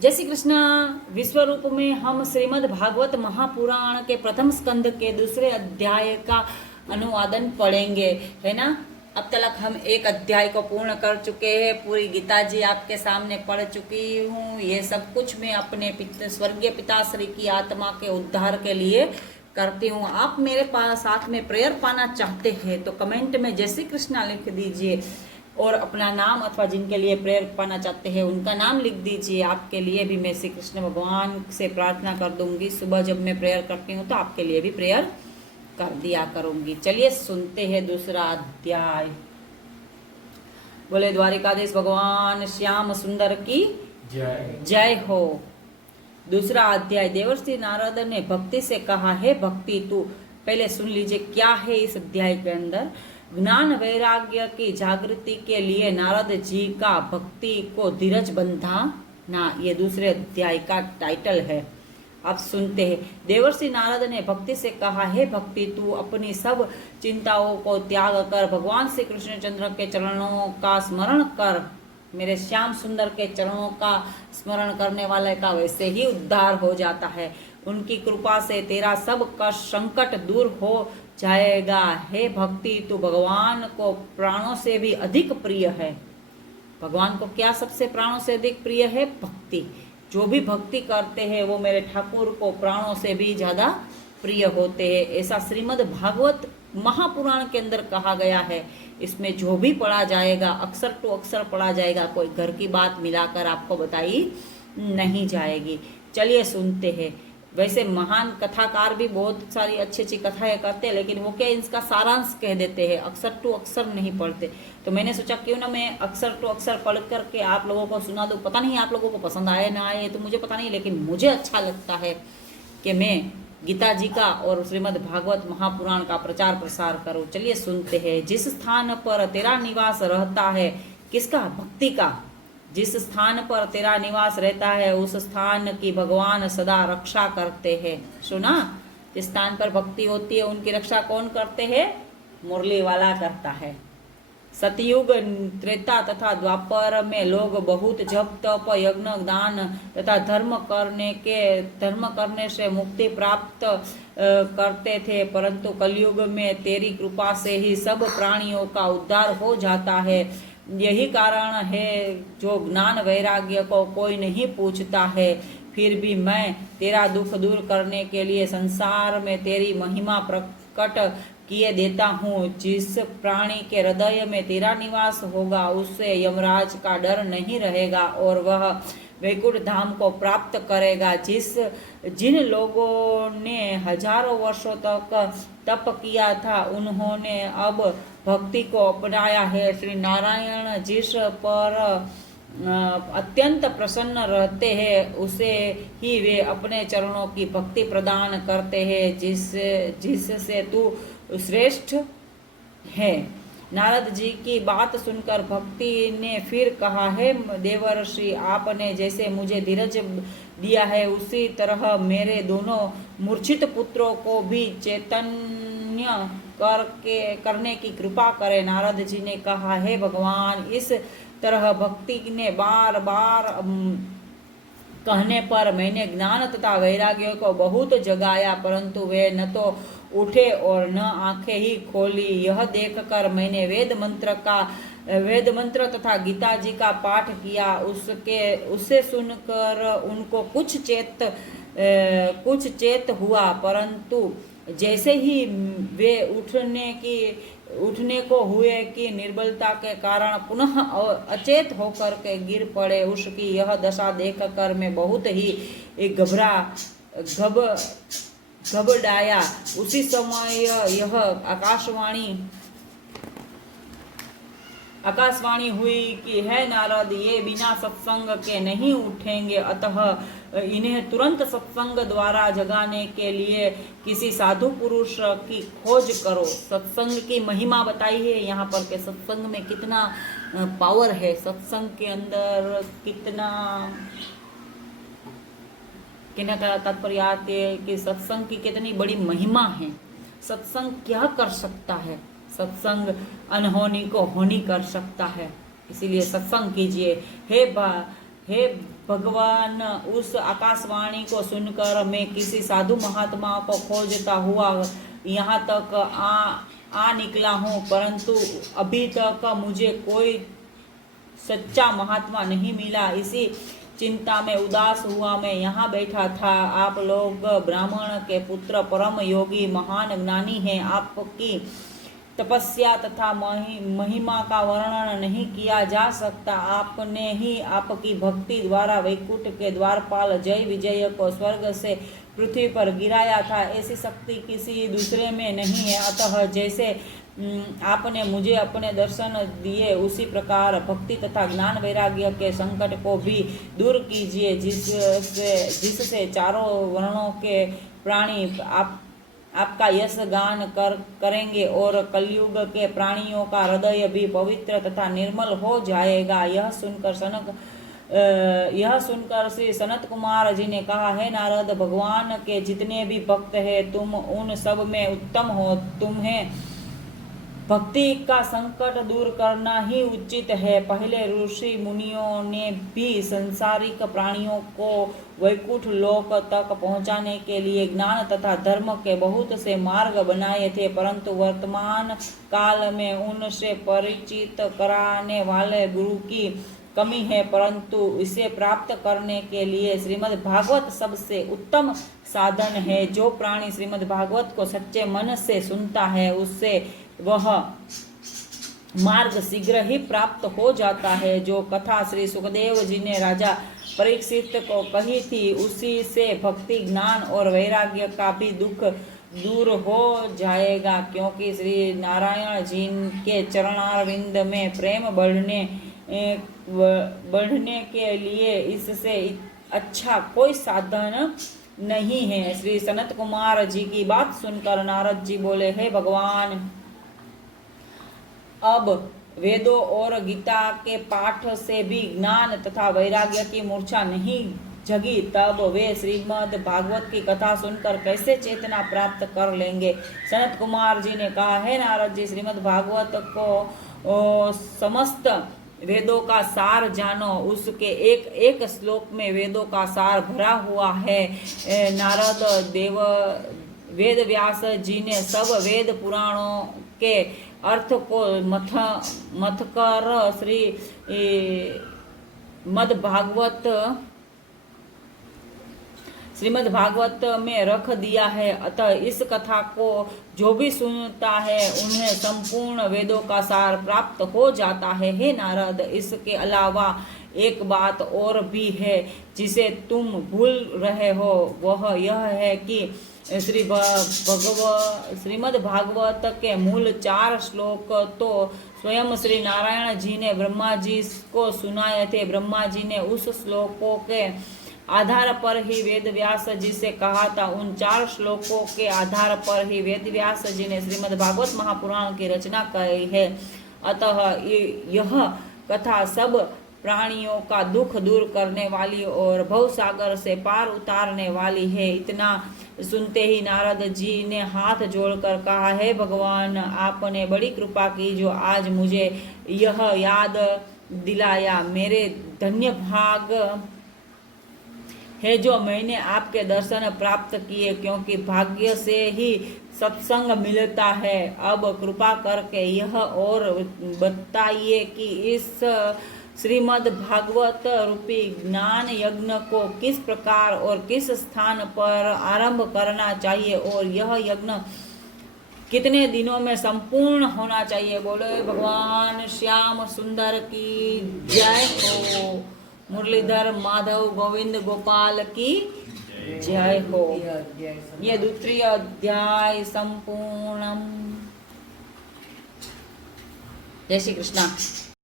जय श्री कृष्ण। विश्व रूप में हम श्रीमद् भागवत महापुराण के प्रथम स्कंद के दूसरे अध्याय का अनुवादन पढ़ेंगे, है ना। अब तक हम एक अध्याय को पूर्ण कर चुके हैं। पूरी गीता जी आपके सामने पढ़ चुकी हूँ। ये सब कुछ मैं अपने स्वर्गीय पिताश्री की आत्मा के उद्धार के लिए करती हूँ। आप मेरे पास साथ में प्रेयर पाना चाहते हैं तो कमेंट में जय श्री कृष्णा लिख दीजिए और अपना नाम अथवा जिनके लिए प्रेयर पाना चाहते हैं उनका नाम लिख दीजिए। आपके लिए भी मैं श्री कृष्ण भगवान से प्रार्थना कर दूंगी। सुबह जब मैं प्रेयर करती हूँ तो आपके लिए भी प्रेयर कर दिया करूंगी। चलिए सुनते हैं दूसरा अध्याय। बोले द्वारिकाधीश भगवान श्याम सुंदर की जय हो। दूसरा अध्याय। देवर्षि नारद ने भक्ति से कहा, हे भक्ति तू, पहले सुन लीजिए क्या है इस अध्याय के अंदर। ज्ञान वैराग्य की जागृति के लिए नारद जी का भक्ति को धीरज बंधाना, ये दूसरे अध्याय का टाइटल है। आप सुनते हैं। देवर्षि नारद ने भक्ति से कहा, हे भक्ति तू अपनी सब चिंताओं को त्याग कर भगवान श्री कृष्णचंद्र के चरणों का स्मरण कर। मेरे श्याम सुंदर के चरणों का स्मरण करने वाले का वैसे ही उद्धार हो जाता है। उनकी कृपा से तेरा सब का संकट दूर हो जाएगा। हे भक्ति तू भगवान को प्राणों से भी अधिक प्रिय है। भगवान को क्या सबसे प्राणों से अधिक प्रिय है? भक्ति। जो भी भक्ति करते हैं वो मेरे ठाकुर को प्राणों से भी ज्यादा प्रिय होते हैं। ऐसा श्रीमद् भागवत महापुराण के अंदर कहा गया है। इसमें जो भी पढ़ा जाएगा अक्षर टू अक्षर पढ़ा जाएगा, कोई घर की बात मिलाकर आपको बताई नहीं जाएगी। चलिए सुनते हैं। वैसे महान कथाकार भी बहुत सारी अच्छी अच्छी कथाएं करते हैं, लेकिन वो क्या इसका सारांश कह देते हैं, अक्षर टू अक्षर नहीं पढ़ते। तो मैंने सोचा क्यों ना मैं अक्षर टू अक्षर पढ़ करके आप लोगों को सुना दूं। पता नहीं आप लोगों को पसंद आए ना आए तो मुझे पता नहीं, लेकिन मुझे अच्छा लगता है कि मैं गीता जी का और श्रीमद् भागवत महापुराण का प्रचार प्रसार करूं। चलिए सुनते हैं। जिस स्थान पर तेरा निवास रहता है, किसका? भक्ति का। जिस स्थान पर तेरा निवास रहता है उस स्थान की भगवान सदा रक्षा करते हैं। सुना? जिस स्थान पर भक्ति होती है उनकी रक्षा कौन करते हैं? मुरली वाला करता है। सतयुग, त्रेता तथा द्वापर में लोग बहुत जप तप यज्ञ दान तथा धर्म करने से मुक्ति प्राप्त करते थे, परंतु कलयुग में तेरी कृपा से ही सब प्राणियों का उद्धार हो जाता है। यही कारण है जो ज्ञान वैराग्य को कोई नहीं पूछता है। फिर भी मैं तेरा दुख दूर करने के लिए संसार में तेरी महिमा प्रकट किए देता हूँ। जिस प्राणी के हृदय में तेरा निवास होगा उससे यमराज का डर नहीं रहेगा और वह वैकुंठ धाम को प्राप्त करेगा। जिन लोगों ने हजारों वर्षों तक तप किया था उन्होंने अब भक्ति को अपनाया है। श्री नारायण जिस पर अत्यंत प्रसन्न रहते हैं उसे ही वे अपने चरणों की भक्ति प्रदान करते हैं, जिससे तू श्रेष्ठ है। नारद जी की बात सुनकर भक्ति ने फिर कहा, है देवर्षि, आपने जैसे मुझे धीरज दिया है उसी तरह मेरे दोनों मूर्छित पुत्रों को भी चैतन्य करने की कृपा करें। नारद जी ने कहा, हे भगवान, इस तरह भक्ति ने बार बार कहने पर मैंने ज्ञान तथा वैराग्य को बहुत जगाया, परंतु वे न तो उठे और न आंखें ही खोली। यह देखकर मैंने वेद मंत्र तथा गीता जी का पाठ किया। उसे सुनकर उनको कुछ चेत हुआ, परंतु जैसे ही वे उठने को हुए कि निर्बलता के कारण पुनः अचेत होकर के गिर पड़े। उसकी यह दशा देखकर मैं बहुत ही घबराया। उसी समय यह आकाशवाणी हुई कि है नारद, ये बिना सत्संग के नहीं उठेंगे, अतः इन्हें तुरंत सत्संग द्वारा जगाने के लिए किसी साधु पुरुष की खोज करो। सत्संग की महिमा बताई है यहाँ पर कि सत्संग में कितना पावर है, सत्संग के अंदर कितना का तात्पर्य आते है कि सत्संग की कितनी बड़ी महिमा है। सत्संग क्या कर सकता है? सत्संग अनहोनी को होनी कर सकता है। इसीलिए सत्संग कीजिए। हे भगवान उस आकाशवाणी को सुनकर मैं किसी साधु महात्मा को खोजता हुआ यहाँ तक आ निकला हूँ, परंतु अभी तक मुझे कोई सच्चा महात्मा नहीं मिला। इसी चिंता में उदास हुआ मैं यहाँ बैठा था। आप लोग ब्राह्मण के पुत्र परम योगी महान ज्ञानी हैं। आपकी तपस्या तथा महिमा का वर्णन नहीं किया जा सकता। आपने ही आपकी भक्ति द्वारा वैकुंठ के द्वारपाल जय विजय को स्वर्ग से पृथ्वी पर गिराया था। ऐसी शक्ति किसी दूसरे में नहीं है। अतः जैसे आपने मुझे अपने दर्शन दिए, उसी प्रकार भक्ति तथा ज्ञान वैराग्य के संकट को भी दूर कीजिए, जिससे चारों वर्णों के प्राणी आपका यश गान करेंगे और कलयुग के प्राणियों का हृदय भी पवित्र तथा निर्मल हो जाएगा। यह सुनकर श्री सनत कुमार जी ने कहा, हे नारद, भगवान के जितने भी भक्त हैं, तुम उन सब में उत्तम हो। तुम्हें भक्ति का संकट दूर करना ही उचित है। पहले ऋषि मुनियों ने भी संसारिक प्राणियों को वैकुंठ लोक तक पहुंचाने के लिए ज्ञान तथा धर्म के बहुत से मार्ग बनाए थे, परंतु वर्तमान काल में उनसे परिचित कराने वाले गुरु की कमी है। परंतु इसे प्राप्त करने के लिए श्रीमद् भागवत सबसे उत्तम साधन है। जो प्राणी श्रीमद् भागवत को सच्चे मन से सुनता है, उससे वह मार्ग शीघ्र ही प्राप्त हो जाता है। जो कथा श्री सुखदेव जी ने राजा परीक्षित को कही थी, उसी से भक्ति ज्ञान और वैराग्य का भी दुख दूर हो जाएगा, क्योंकि श्री नारायण जी के चरणारविंद में प्रेम बढ़ने के लिए इससे अच्छा कोई साधन नहीं है। श्री सनत कुमार जी की बात सुनकर नारद जी बोले, हे भगवान, अब वेदों और गीता के पाठ से भी ज्ञान तथा वैराग्य की मूर्छा नहीं जगी, तब वे श्रीमद् भागवत की कथा सुनकर कैसे चेतना प्राप्त कर लेंगे। सनत कुमार जी ने कहा, हे नारद जी, श्रीमद् भागवत को समस्त वेदों का सार जानो। उसके एक एक श्लोक में वेदों का सार भरा हुआ है। नारद देव वेद व्यास जी ने सब वेद पुराणों के अर्थ को मथ कर श्रीमद् भागवत में रख दिया है। अतः इस कथा को जो भी सुनता है, उन्हें संपूर्ण वेदों का सार प्राप्त हो जाता है। हे नारद, इसके अलावा एक बात और भी है जिसे तुम भूल रहे हो। वह यह है कि श्रीमद् भागवत के मूल 4 श्लोक तो स्वयं श्री नारायण जी ने ब्रह्मा जी को सुनाए थे। ब्रह्मा जी ने उस श्लोकों के आधार पर ही वेद व्यास जी से कहा था। उन 4 श्लोकों के आधार पर ही वेद व्यास जी ने श्रीमद् भागवत महापुराण की रचना की है। अतः यह कथा सब प्राणियों का दुख दूर करने वाली और भवसागर से पार उतारने वाली है। इतना सुनते ही नारद जी ने हाथ जोड़कर कहा, हे भगवान, आपने बड़ी कृपा की जो आज मुझे यह याद दिलाया। मेरे धन्य भाग है जो मैंने आपके दर्शन प्राप्त किए, क्योंकि भाग्य से ही सत्संग मिलता है। अब कृपा करके यह और बताइए कि इस श्रीमद् भागवत रूपी ज्ञान यज्ञ को किस प्रकार और किस स्थान पर आरंभ करना चाहिए और यह यज्ञ कितने दिनों में संपूर्ण होना चाहिए। बोले भगवान श्याम सुंदर की जय हो। मुरलीधर माधव गोविंद गोपाल की जय हो। ये द्वितीय अध्याय संपूर्णम। जय श्री कृष्णा।